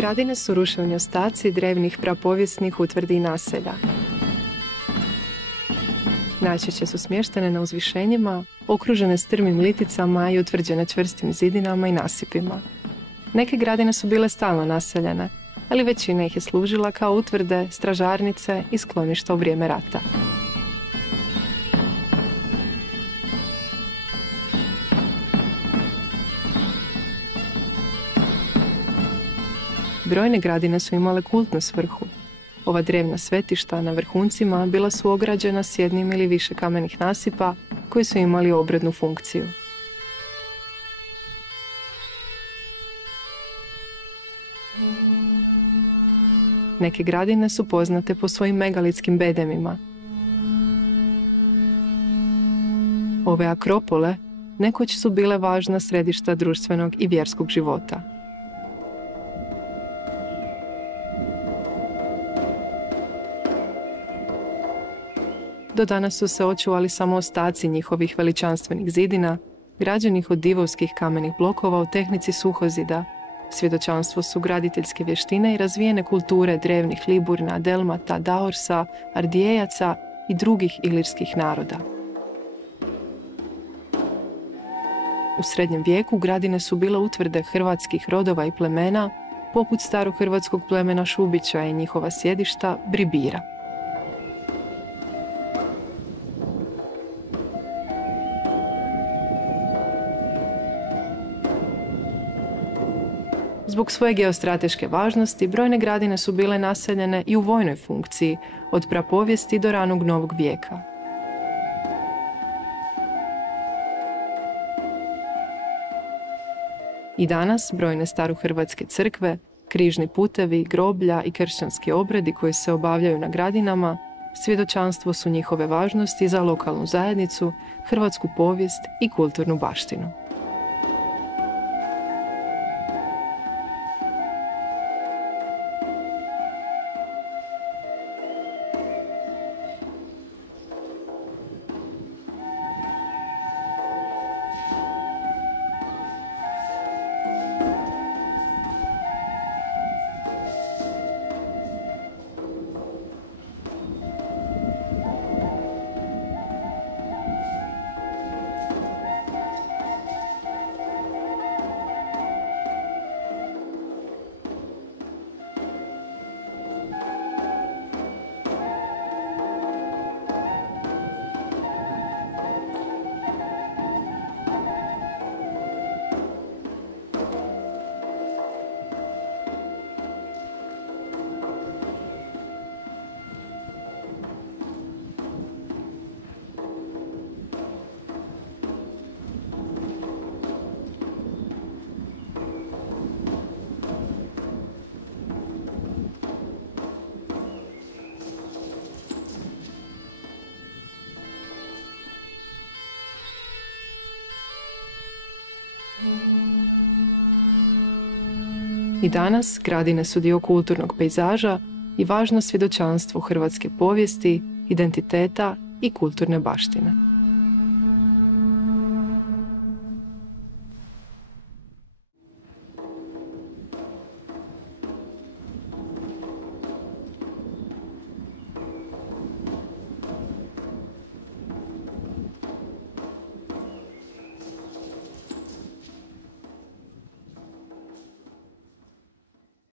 Gradine su ruševni ostaci drevnih prapovijesnih utvrdi i naselja. Najčešće su smještene na uzvišenjima, okružene strmim liticama i utvrđene čvrstim zidinama i nasipima. Neke gradine su bile stalno naseljene, ali većina ih je služila kao utvrde, stražarnice i skloništa u vrijeme rata. Brojne gradine su imale kultnu svrhu. Ova drevna svetišta na vrhuncima bila su ograđena s jednim ili više kamenih nasipa koji su imali obrednu funkciju. Neke gradine su poznate po svojim megalitskim bedemima. Ove akropole nekoć su bile važna središta društvenog i vjerskog života. Do danas su se očuvali samo ostaci njihovih veličanstvenih zidina, građenih od divovskih kamenih blokova u tehnici suhozida. Svjedočanstvo su graditeljske vještine i razvijene kulture drevnih Liburna, Delmata, Daorsa, Ardijejaca i drugih ilirskih naroda. U srednjem vijeku gradine su bile utvrde hrvatskih rodova i plemena, poput starohrvatskog plemena Šubića i njihova sjedišta Bribira. Zbog svoje geostrateške važnosti, brojne gradine su bile naseljene i u vojnoj funkciji, od prapovijesti do ranog novog vijeka. I danas brojne starohrvatske crkve, križni putevi, groblja i kršćanski obredi koji se obavljaju na gradinama, svjedočanstvo su njihove važnosti za lokalnu zajednicu, hrvatsku povijest i kulturnu baštinu. I danas gradine su dio kulturnog pejzaža i važno svjedočanstvo hrvatske povijesti, identiteta i kulturne baštine.